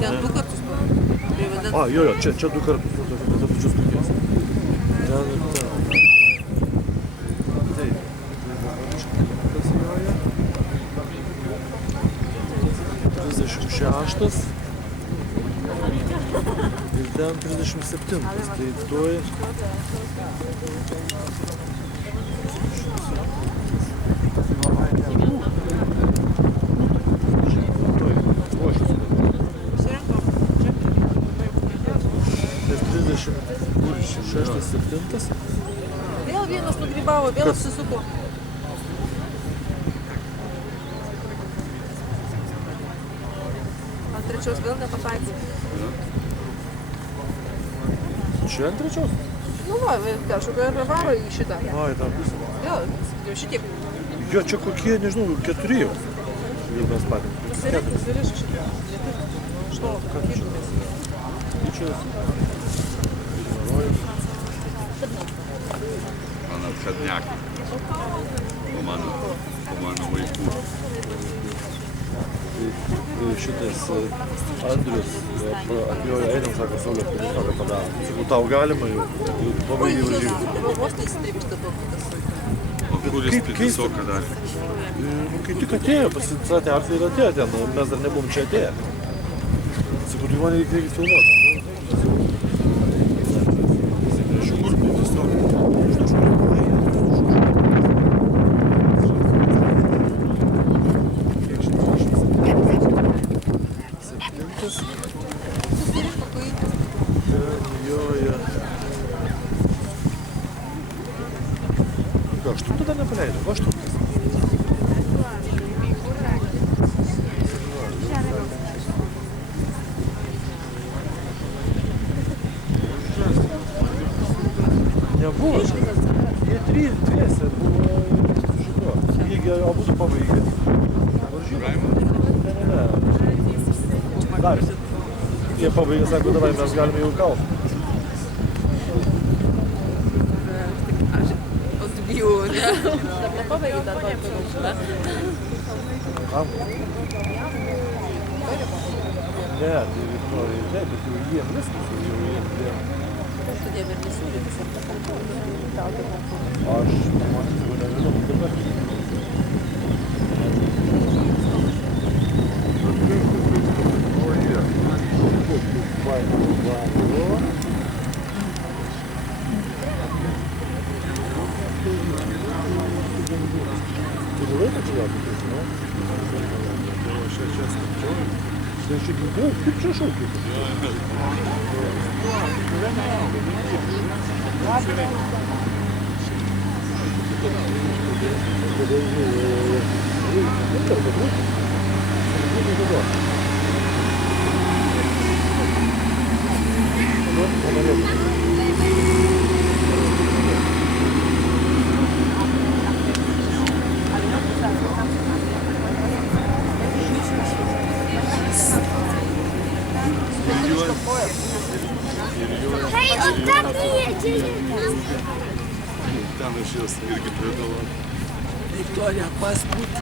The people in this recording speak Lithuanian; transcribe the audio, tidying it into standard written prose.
Ten 2 kartus prie vandens. Jo, čia 2 kartus, tada pačius kokies. Ten ir ten. Taip, tas joja. 36. Ir ten 37. Tai tuoj. Šeštas, septintas. Vėl vienas nugrybavo, vėl apsisuko. Ant trečios vėl nepataikė. Čia ant trečios? Nu va, kažkokia ir varo į šitą. Į tą pusę. Vėl, jau šitiek. Jo, čia kokie, nežinau, 4 jau. Jau mes patėm. Pasirišk šitą. Što, kaip mes? Tyčias. Mano atšadniakai. Po mano vaikų. Šitas Andrius atjojo einam, sako, Saulė, kad tokio padaro. Sakau, tau galima jau pabaigai varžybų. Vos neįsitrėpšta pabukas. O kuris pitisoką darė? Kai tik atėjo, pasistatė Arfai ir atėjo ten, mes dar nebuvom čia atėję. Sakau, tai man reikia filmuoti. Kur pitisoką? Aštuntą dar nepaleido, o aštuntas. Nebuvo. Jie dviese buvo šito. Jie abudu pabaigė. Ne. Dar. Jie pabaigė, sako, davai, mes galime jau kalt. Jų, ne? Dar nepabaigė dar tokio. Kam? Ne, tai Viktorija, ne, bet jau jiem viskas, jau jiem. Tu jiem ir nesiūlytis ar pakalbėti. Aš, man, jau nežinau, dabar. Ты laiką čia jau apitis, nu? Aš čia skaičiuoju. Štai čia girdėjau, kaip čia šaukit? Hei, o tak jedzie! Ten aš jas irgi pridavau. Viktorija, paskut.